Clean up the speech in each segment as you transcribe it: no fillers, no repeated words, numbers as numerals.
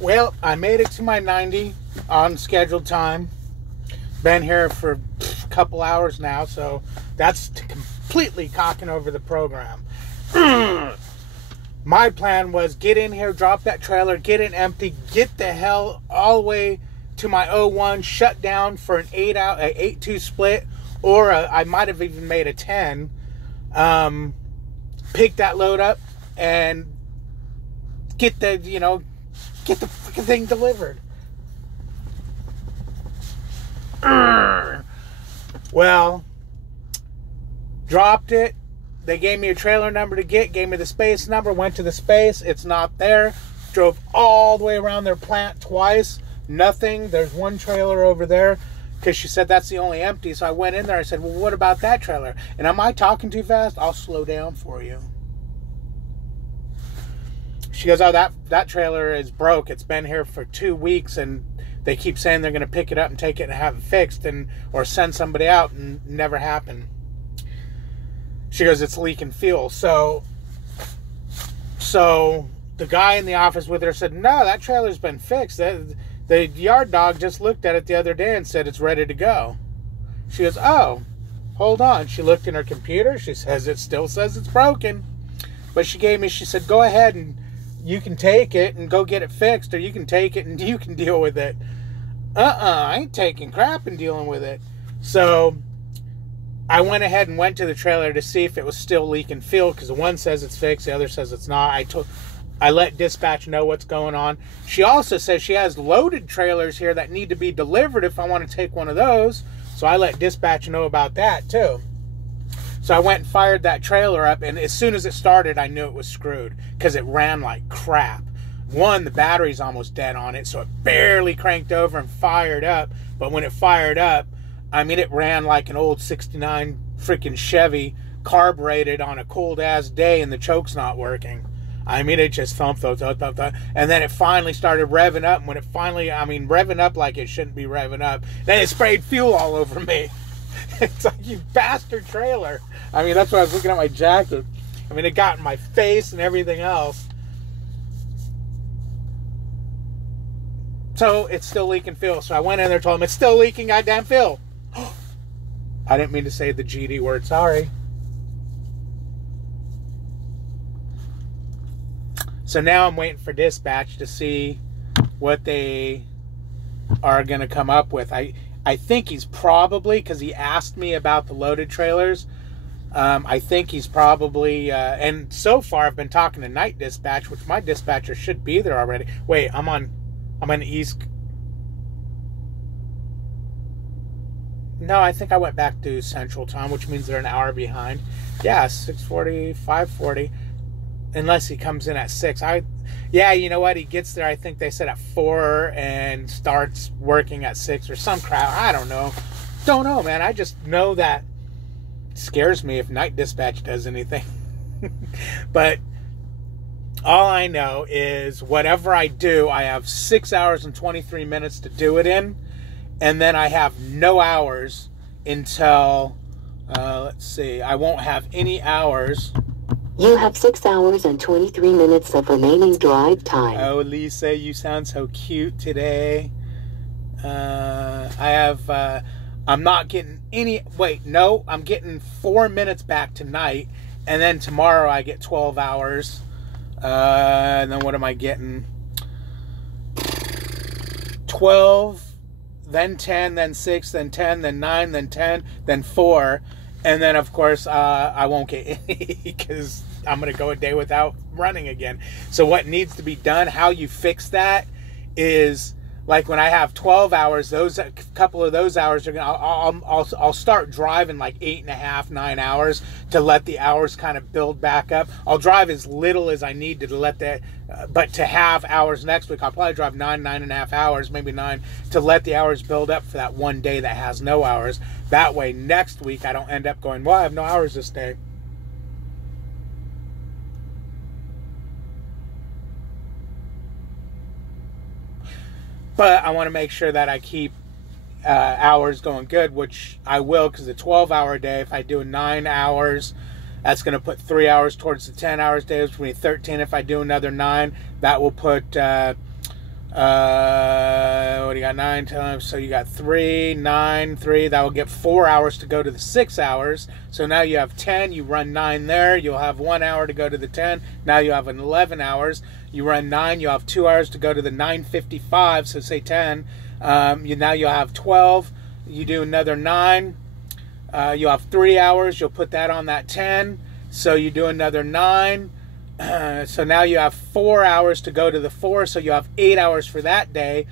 Well, I made it to my 90 on scheduled time. Been here for a couple hours now, so that's completely cocking over the program. My plan was get in here, drop that trailer, get it empty, get the hell all the way to my 01, shut down for an 8-2 split, or I might have even made a 10. Pick that load up and get the fucking thing delivered. Well, dropped it. They gave me a trailer number to get, gave me the space number, went to the space, it's not there. Drove all the way around their plant twice, nothing. There's one trailer over there, because she said that's the only empty. So I went in there, I said, well, what about that trailer? And am I talking too fast? I'll slow down for you. She goes, oh, that trailer is broke. It's been here for 2 weeks, and they keep saying they're going to pick it up and take it and have it fixed, or send somebody out, and never happened. She goes, it's leaking fuel. So the guy in the office with her said, no, that trailer's been fixed. The yard dog just looked at it the other day and said it's ready to go. She goes, oh, hold on. She looked in her computer. She says it still says it's broken. But she said, go ahead and you can take it and go get it fixed, or you can take it and you can deal with it. I ain't taking crap and dealing with it. So I went ahead and went to the trailer to see if it was still leaking fuel, because the one says it's fixed, the other says it's not. I let dispatch know what's going on. She also says she has loaded trailers here that need to be delivered if I want to take one of those. So I let dispatch know about that too. So I went and fired that trailer up, and as soon as it started, I knew it was screwed, because it ran like crap. One, the battery's almost dead on it, so it barely cranked over and fired up. But when it fired up, I mean, it ran like an old 69 freaking Chevy, carbureted on a cold-ass day, and the choke's not working. I mean, it just thump. And then it finally started revving up. And when it finally, revving up like it shouldn't be revving up, then it sprayed fuel all over me. It's like, you bastard trailer. I mean, that's why I was looking at my jacket. I mean, it got in my face and everything else. So it's still leaking fuel. So I went in there and told him, it's still leaking goddamn fuel. I didn't mean to say the GD word, sorry. So now I'm waiting for dispatch to see what they are going to come up with. I think he's probably, because he asked me about the loaded trailers, I think he's probably, and so far I've been talking to night dispatch, which my dispatcher should be there already. Wait, I'm on East. No, I think I went back to Central Time, which means they're an hour behind. Yeah, 6:40, 5:40. Unless he comes in at 6. Yeah, you know what? He gets there, I think they said at 4, and starts working at 6 or some crap. I don't know. Don't know, man. I just know that it scares me if night dispatch does anything. But all I know is whatever I do, I have 6 hours and 23 minutes to do it in. And then I have no hours until, let's see, I won't have any hours. You have 6 hours and 23 minutes of remaining drive time. Oh, Lisa, you sound so cute today. I'm not getting any, I'm getting 4 minutes back tonight. And then tomorrow I get 12 hours. And then what am I getting? 12, then 10, then 6, then 10, then 9, then 10, then 4. And then, of course, I won't get any because I'm going to go a day without running again. So what needs to be done, how you fix that, is like when I have 12 hours, a couple of those hours are going. I'll start driving like 8.5, 9 hours to let the hours kind of build back up. I'll drive as little as I need to let that, but to have hours next week, I'll probably drive 9.5 hours, maybe 9, to let the hours build up for that one day that has no hours. That way, next week I don't end up going, well, I have no hours this day. But I want to make sure that I keep hours going good, which I will, because the 12-hour day, if I do 9 hours, that's going to put 3 hours towards the 10 hours day, which will be 13. If I do another 9, that will put What do you got? 9 times. So you got 3, 9, 3. That will get 4 hours to go to the 6 hours. So now you have 10. You run 9 there. You'll have 1 hour to go to the 10. Now you have 11 hours. You run 9. You have 2 hours to go to the 9:55. So say 10. Now you'll have 12. You do another 9. You'll have 3 hours. You'll put that on that 10. So you do another 9. So now you have 4 hours to go to the 4, so you have 8 hours for that day,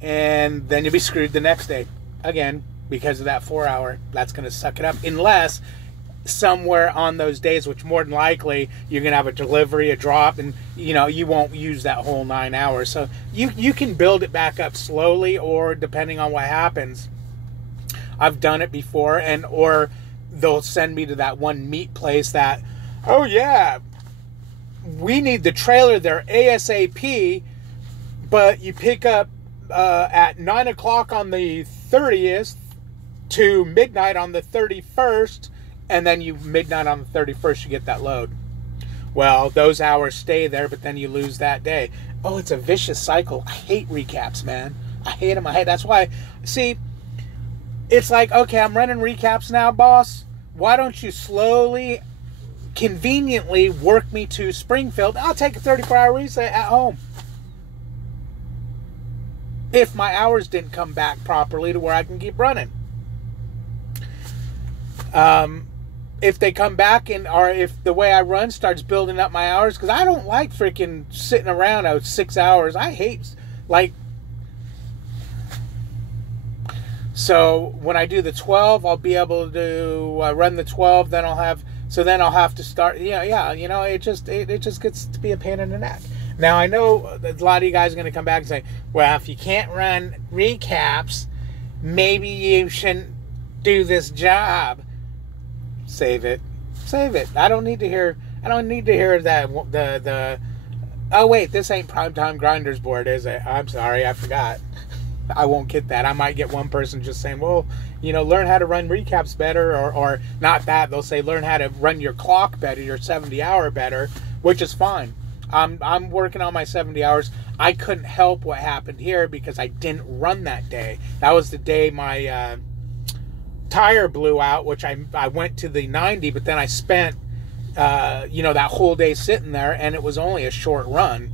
and then you'll be screwed the next day again because of that 4 hour. That's going to suck it up, unless somewhere on those days, which more than likely you're going to have a delivery, a drop, and you won't use that whole 9 hours. So you can build it back up slowly, or depending on what happens. I've done it before, or they'll send me to that one meat place that, oh yeah, we need the trailer there ASAP, but you pick up at 9 o'clock on the 30th to midnight on the 31st, and then midnight on the 31st you get that load. Well, those hours stay there, but then you lose that day. Oh, it's a vicious cycle. I hate recaps, man. I hate them. That's why, see, it's like, okay, I'm running recaps now, boss. Why don't you slowly, conveniently work me to Springfield? I'll take a 34-hour reset at home. If my hours didn't come back properly to where I can keep running. If they come back or if the way I run starts building up my hours, because I don't like freaking sitting around out 6 hours. I hate, so when I do the 12, I'll be able to run the 12, then I'll have to start, it just gets to be a pain in the neck. Now, I know a lot of you guys are going to come back and say, well, if you can't run recaps, maybe you shouldn't do this job. Save it. I don't need to hear that, oh, wait, this ain't Primetime Grinders Board, is it? I'm sorry, I forgot. I won't get that. I might get one person just saying, well, learn how to run recaps better, or not that. They'll say, learn how to run your clock better, your 70-hour better, which is fine. I'm working on my 70 hours. I couldn't help what happened here because I didn't run that day. That was the day my tire blew out, which I went to the 90, but then I spent, that whole day sitting there, and it was only a short run.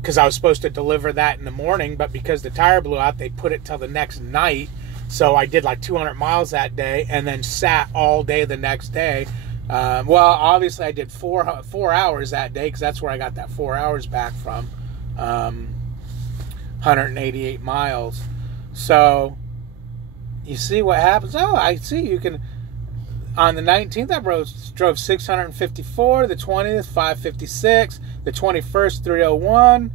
Because I was supposed to deliver that in the morning, but because the tire blew out, they put it till the next night. So I did like 200 miles that day, and then sat all day the next day. Well, obviously I did 4 hours that day, because that's where I got that 4 hours back from. 188 miles. So you see what happens. Oh, I see. You can, on the 19th, I drove 654, the 20th, 556, the 21st, 301,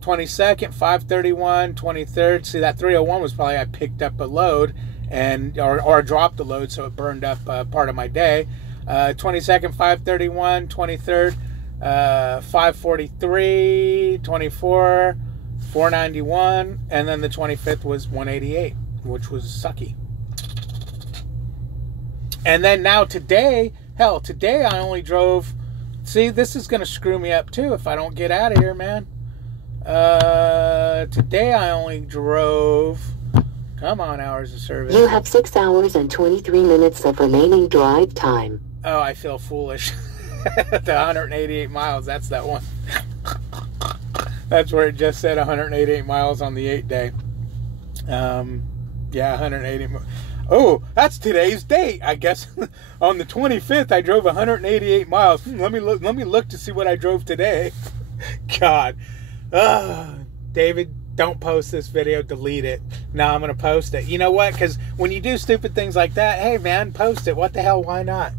22nd, 531, 23rd. See, that 301 was probably I picked up a load or dropped a load, so it burned up part of my day. 22nd, 531, 23rd, 543, 24, 491, and then the 25th was 188, which was sucky. And then now today I only drove. See, this is going to screw me up too if I don't get out of here, man. Today I only drove, come on, hours of service. You have 6 hours and 23 minutes of remaining drive time. Oh, I feel foolish. The 188 miles, that's that one. That's where it just said 188 miles on the 8 day. Yeah, 180 miles. Oh, that's today's date. I guess on the 25th I drove 188 miles. Let me look to see what I drove today. God. David, don't post this video. Delete it. No, I'm going to post it. You know what? Because when you do stupid things like that, hey, man, post it. What the hell? Why not?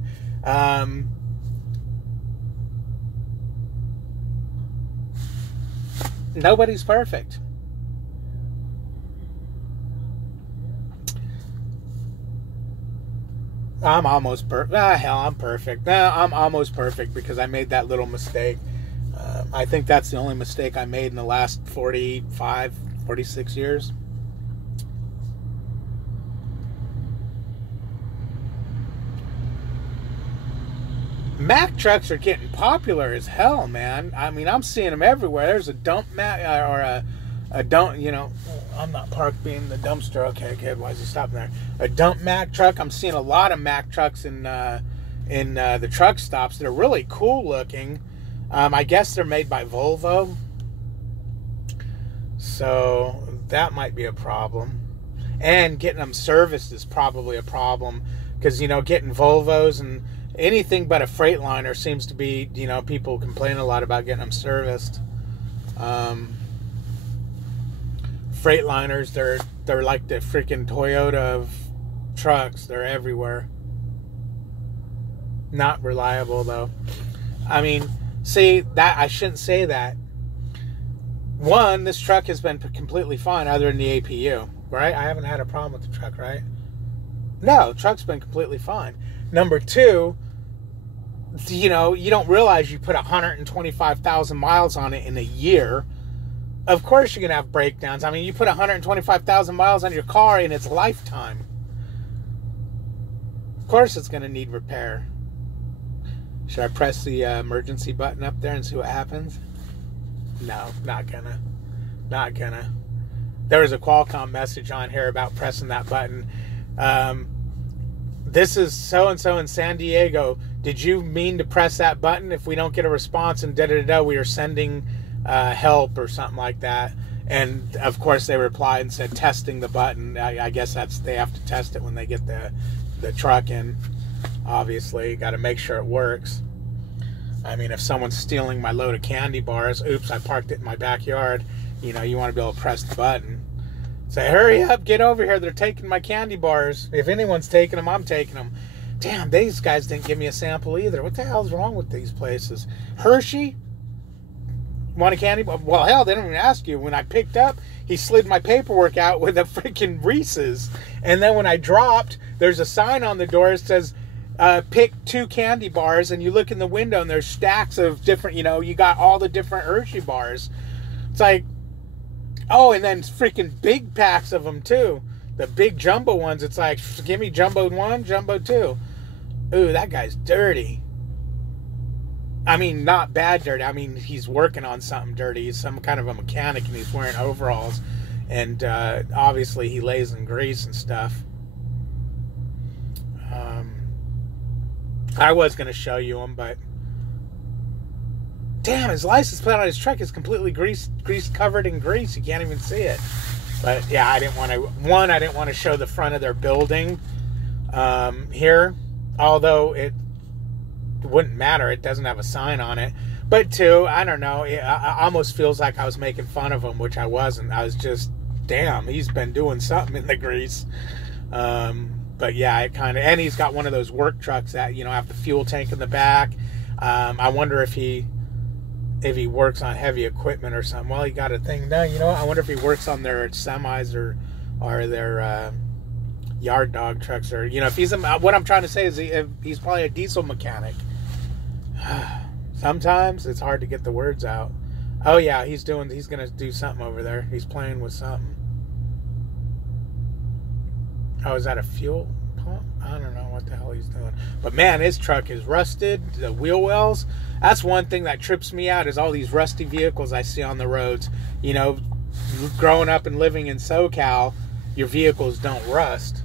Nobody's perfect. I'm almost perfect. Hell, I'm perfect. No, I'm almost perfect because I made that little mistake. I think that's the only mistake I made in the last 45, 46 years. Mack trucks are getting popular as hell, man. I mean, I'm seeing them everywhere. There's a dump Mack, or a dump, you know, I'm not parked being the dumpster. Okay, good. Why is he stopping there? A dump Mack truck. I'm seeing a lot of Mack trucks in the truck stops. They're really cool looking. I guess they're made by Volvo. So that might be a problem. And getting them serviced is probably a problem. Because, you know, getting Volvos and anything but a Freightliner seems to be, you know, people complain a lot about getting them serviced. Freightliners, they're like the freaking Toyota of trucks. They're everywhere. Not reliable, though. I mean, see, that I shouldn't say that. One, this truck has been completely fine other than the APU, right? I haven't had a problem with the truck, right? No, the truck's been completely fine. Number two, you know, you don't realize you put 125,000 miles on it in a year. Of course you're going to have breakdowns. I mean, you put 125,000 miles on your car in its lifetime. Of course it's going to need repair. Should I press the emergency button up there and see what happens? No, not gonna. Not gonna. There was a Qualcomm message on here about pressing that button. This is so-and-so in San Diego. Did you mean to press that button? If we don't get a response and da-da-da-da, we are sending help or something like that. And, of course, they replied and said testing the button. I guess they have to test it when they get the truck in. Obviously, got to make sure it works. I mean, if someone's stealing my load of candy bars, oops, I parked it in my backyard, you know, you want to be able to press the button. Say, hurry up, get over here, they're taking my candy bars. If anyone's taking them, I'm taking them. Damn, these guys didn't give me a sample either. What the hell's wrong with these places? Hershey? Want a candy bar? Well, hell, they don't even ask you. When I picked up, he slid my paperwork out with a freaking Reese's. And then when I dropped, there's a sign on the door that says, pick 2 candy bars, and you look in the window and there's stacks of different, you know, you got all the different Hershey bars. It's like, oh, and then freaking big packs of them too. The big jumbo ones, it's like, give me jumbo 1, jumbo 2. Ooh, that guy's dirty. I mean, not bad dirty. I mean, he's working on something dirty. He's some kind of a mechanic and he's wearing overalls. And obviously he lays in grease and stuff. I was going to show you him, but damn, his license plate on his truck is completely grease covered in grease. You can't even see it. But yeah, I didn't want to. I didn't want to show the front of their building here, although it wouldn't matter. It doesn't have a sign on it. But two, I don't know. It almost feels like I was making fun of him, which I wasn't. I was just, damn, he's been doing something in the grease. But yeah, it kind of, and he's got one of those work trucks that, you know, have the fuel tank in the back. I wonder if he works on heavy equipment or something. Well, he got a thing done. You know, I wonder if he works on their semis or their yard dog trucks, or, you know, if he's what I'm trying to say is he's probably a diesel mechanic. Sometimes it's hard to get the words out. Oh yeah, he's gonna do something over there. He's playing with something. Oh, is that a fuel pump? I don't know what the hell he's doing. But man, his truck is rusted. The wheel wells. That's one thing that trips me out, is all these rusty vehicles I see on the roads. You know, growing up and living in SoCal, your vehicles don't rust.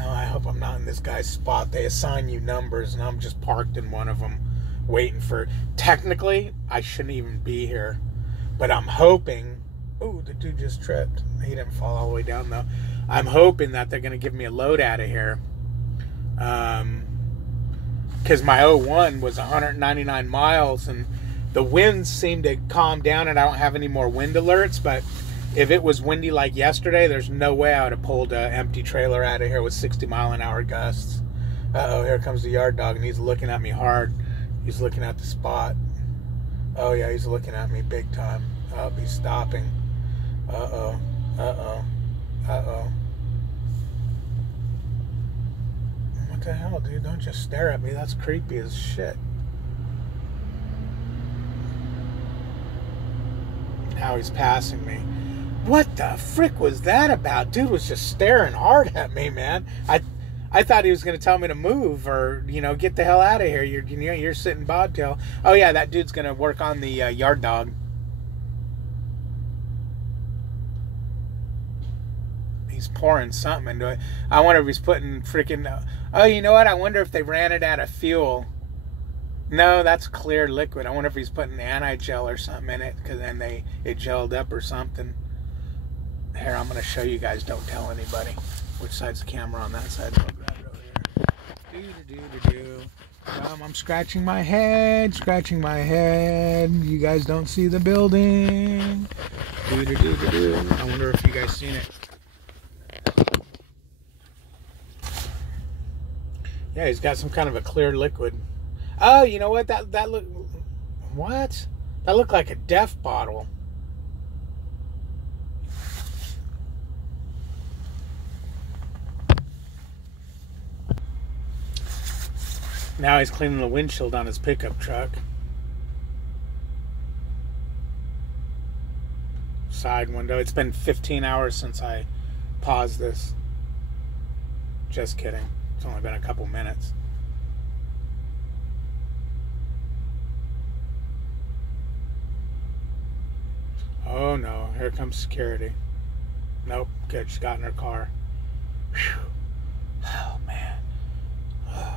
Oh, I hope I'm not in this guy's spot. They assign you numbers, and I'm just parked in one of them, waiting for... Technically, I shouldn't even be here. But I'm hoping... Ooh, the dude just tripped. He didn't fall all the way down, though. I'm hoping that they're going to give me a load out of here. Because my 01 was 199 miles, and the winds seem to calm down, and I don't have any more wind alerts. But if it was windy like yesterday, there's no way I would have pulled an empty trailer out of here with 60-mile-an-hour gusts. Uh-oh, here comes the yard dog, and he's looking at me hard. He's looking at the spot. Oh, yeah, he's looking at me big time. I'll be stopping. Uh-oh. Uh-oh. Uh-oh. What the hell, dude? Don't just stare at me. That's creepy as shit. Now he's passing me. What the frick was that about? Dude was just staring hard at me, man. I thought he was going to tell me to move or, you know, get the hell out of here. You're sitting bobtail. Oh, yeah, that dude's going to work on the yard dog. He's pouring something into it. I wonder if he's putting freaking... Oh, you know what? I wonder if they ran it out of fuel. No, that's clear liquid. I wonder if he's putting anti-gel or something in it, because then it gelled up or something. Here, I'm going to show you guys. Don't tell anybody. Which side's the camera on that side? I'll grab it over here. I'm scratching my head, You guys don't see the building. I wonder if you guys seen it. Yeah, he's got some kind of a clear liquid. Oh, you know what? That look. What? That looked like a Def bottle. Now he's cleaning the windshield on his pickup truck. Side window. It's been 15 hours since I paused this. Just kidding. It's only been a couple minutes. Oh no, here comes security. Nope, good, she got in her car. Whew. Oh man. Oh.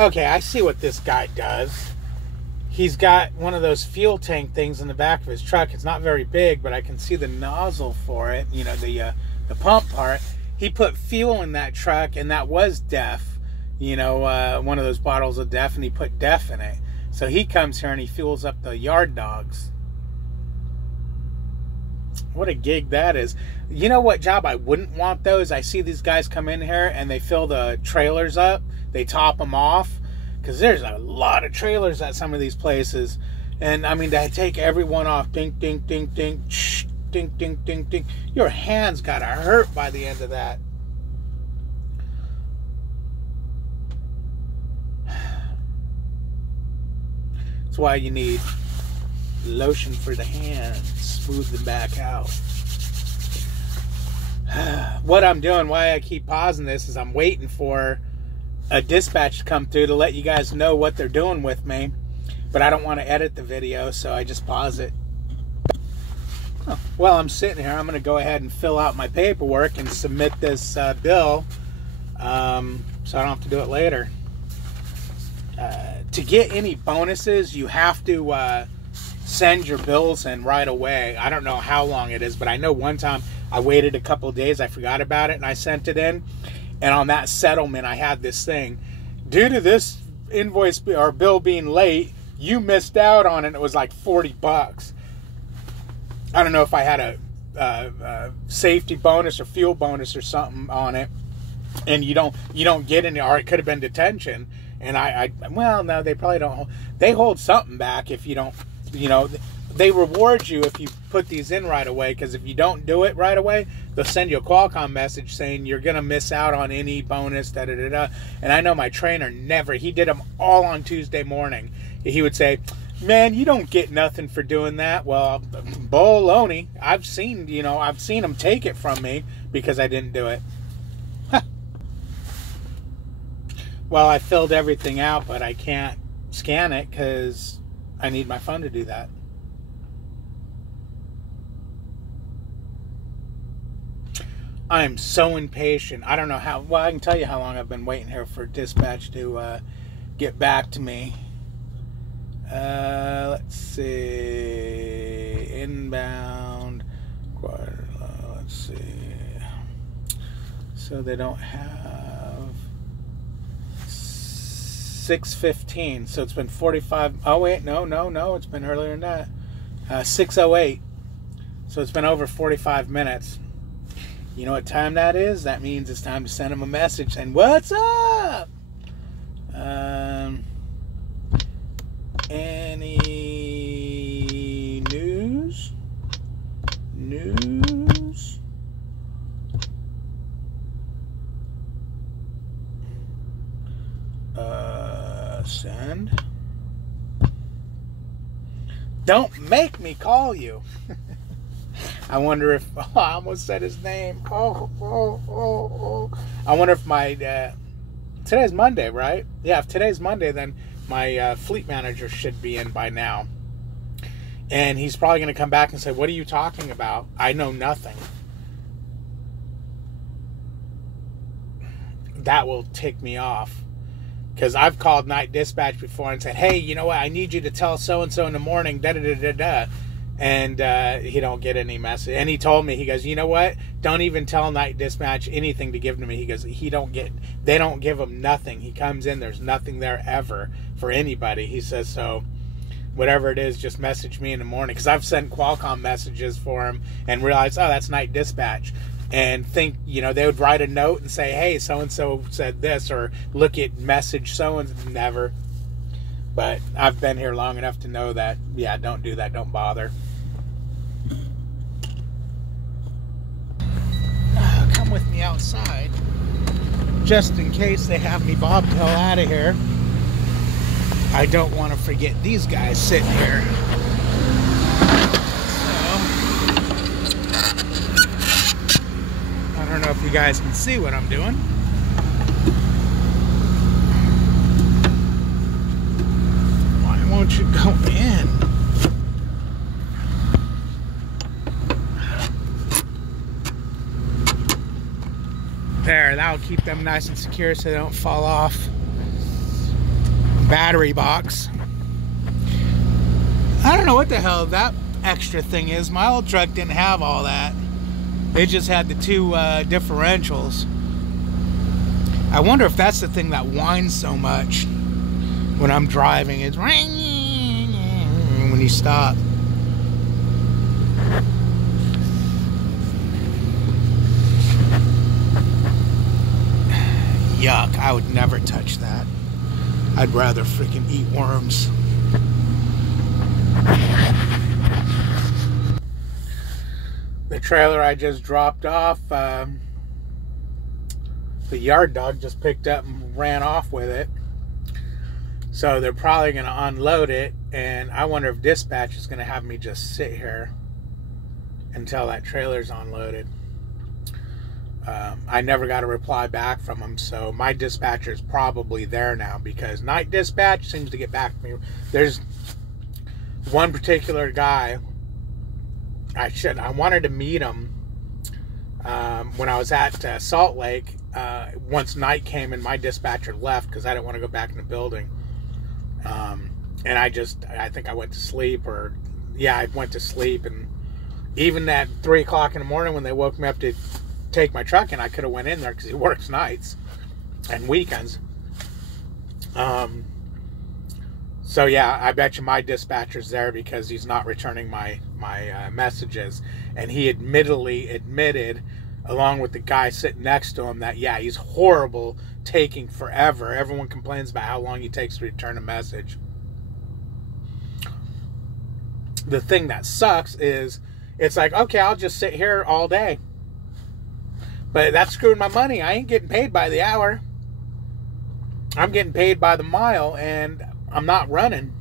Okay, I see what this guy does. He's got one of those fuel tank things in the back of his truck. It's not very big, but I can see the nozzle for it. You know, the pump part. He put fuel in that truck, and that was Def. You know, one of those bottles of Def, and he put Def in it. So he comes here and he fuels up the yard dogs. What a gig that is. You know what job I wouldn't want those? I see these guys come in here and they fill the trailers up. They top them off. Because there's a lot of trailers at some of these places. And, I mean, they take everyone off. Ding, ding, ding, ding. Shh, ding, ding, ding, ding. Your hands got to hurt by the end of that. That's why you need lotion for the hands. Smooth them back out. What I'm doing, why I keep pausing this, is I'm waiting for a dispatch to come through to let you guys know what they're doing with me, but I don't want to edit the video, so I just pause it. While I'm sitting here, I'm going to go ahead and fill out my paperwork and submit this bill, so I don't have to do it later. To get any bonuses, you have to send your bills in right away. I don't know how long it is, but I know one time I waited a couple of days, I forgot about it, and I sent it in. And on that settlement, I had this thing. Due to this invoice or bill being late, you missed out on it. It was like $40. I don't know if I had a safety bonus or fuel bonus or something on it, and you don't get any, or it could have been detention. And well, no, they probably don't. They hold something back if you don't. You know, they reward you if you put these in right away, because if you don't do it right away, they'll send you a Qualcomm message saying you're going to miss out on any bonus, da-da-da-da. And I know my trainer he did them all on Tuesday morning. He would say, man, you don't get nothing for doing that. Well, baloney. I've seen them take it from me because I didn't do it. Well, I filled everything out, but I can't scan it because I need my phone to do that. I am so impatient. I don't know how. Well, I can tell you how long I've been waiting here for dispatch to get back to me. Let's see. Inbound. Let's see. So they don't have 6:15. So it's been 45. Oh wait, no. It's been earlier than that. 6:08. So it's been over 45 minutes. You know what time that is? That means it's time to send them a message saying, what's up? Any news? Send. Don't make me call you. I wonder if... Oh, I almost said his name. I wonder if my... today's Monday, right? Yeah, if today's Monday, then my fleet manager should be in by now. And he's probably going to come back and say, what are you talking about? I know nothing. That will tick me off. Because I've called night dispatch before and said, hey, you know what? I need you to tell so-and-so in the morning, da-da-da-da-da. And he don't get any message. And he told me, he goes, you know what? Don't even tell night dispatch anything to give to me. He goes, they don't give him nothing. He comes in, there's nothing there ever for anybody. He says, so whatever it is, just message me in the morning. Because I've sent Qualcomm messages for him and realized, oh, that's night dispatch. And think, you know, they would write a note and say, hey, so-and-so said this, or look at message so-and-so. Never. But I've been here long enough to know that, yeah, don't do that. Don't bother. Come with me outside. Just in case they have me bobtail out of here. I don't want to forget these guys sitting here. I don't know if you guys can see what I'm doing. Why won't you go in? There, that'll keep them nice and secure so they don't fall off. Battery box. I don't know what the hell that extra thing is. My old truck didn't have all that. They just had the two differentials. I wonder if that's the thing that whines so much when I'm driving. It's ring when you stop. Yuck, I would never touch that. I'd rather freaking eat worms. The trailer I just dropped off, the yard dog just picked up and ran off with it. So they're probably going to unload it, and I wonder if dispatch is going to have me just sit here until that trailer's unloaded. I never got a reply back from them, so my dispatcher is probably there now, because night dispatch seems to get back to me. There's one particular guy, I wanted to meet him when I was at Salt Lake. Once night came and my dispatcher left because I didn't want to go back in the building. And I think I went to sleep, or yeah, I went to sleep. And even at 3 o'clock in the morning when they woke me up to take my truck in, I could have went in there because he works nights and weekends. So yeah, I bet you my dispatcher's there because he's not returning my messages. And he admitted, along with the guy sitting next to him, that yeah, he's horrible, taking forever. Everyone complains about how long he takes to return a message. The thing that sucks is, it's like, okay, I'll just sit here all day. But that's screwing my money. I ain't getting paid by the hour. I'm getting paid by the mile, and I'm not running.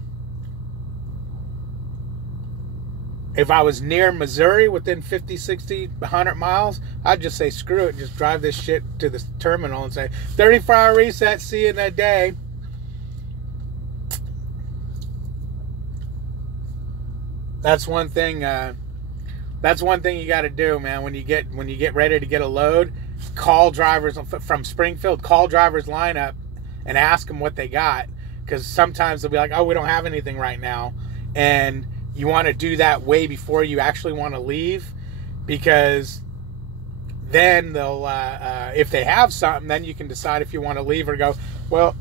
If I was near Missouri, within 50, 60, 100 miles, I'd just say, screw it, just drive this shit to the terminal and say, 34-hour reset, see you in a day. That's one thing you got to do, man. When you get ready to get a load, call drivers from Springfield, call drivers lineup and ask them what they got, because sometimes they'll be like, oh, we don't have anything right now. And you want to do that way before you actually want to leave, because then they'll if they have something, then you can decide if you want to leave or go, well,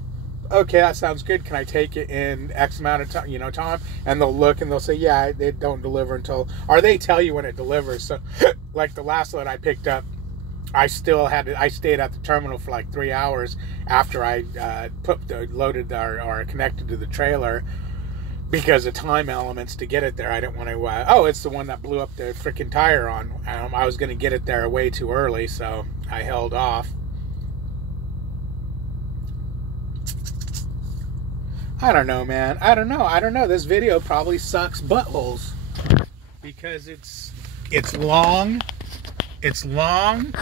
okay, that sounds good. Can I take it in X amount of time, time? And they'll look and they'll say, yeah, it don't deliver until, or they tell you when it delivers. So like the last load I picked up, I stayed at the terminal for like 3 hours after I loaded or connected to the trailer, because of time elements to get it there. I didn't want to, oh, it's the one that blew up the freaking tire on. I was going to get it there way too early, so I held off. I don't know, man. I don't know. This video probably sucks buttholes because it's long. It's long.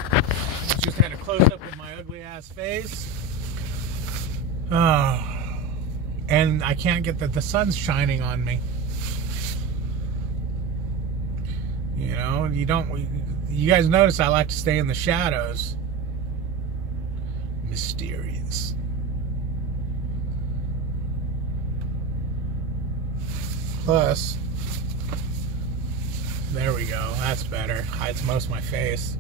Just had a close up of my ugly ass face. Oh, and I can't get the sun's shining on me. You know, you guys notice I like to stay in the shadows. Mysterious. Plus, there we go. That's better. Hides most of my face.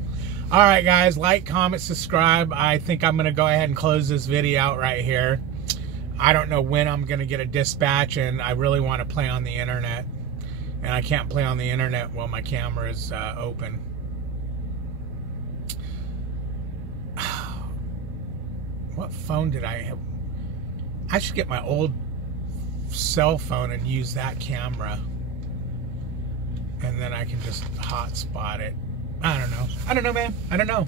All right, guys. Like, comment, subscribe. I think I'm going to go ahead and close this video out right here. I don't know when I'm going to get a dispatch, and I really want to play on the internet. And I can't play on the internet while my camera is open. What phone did I have? I should get my old cell phone and use that camera, and then I can just hotspot it. I don't know, man. I don't know.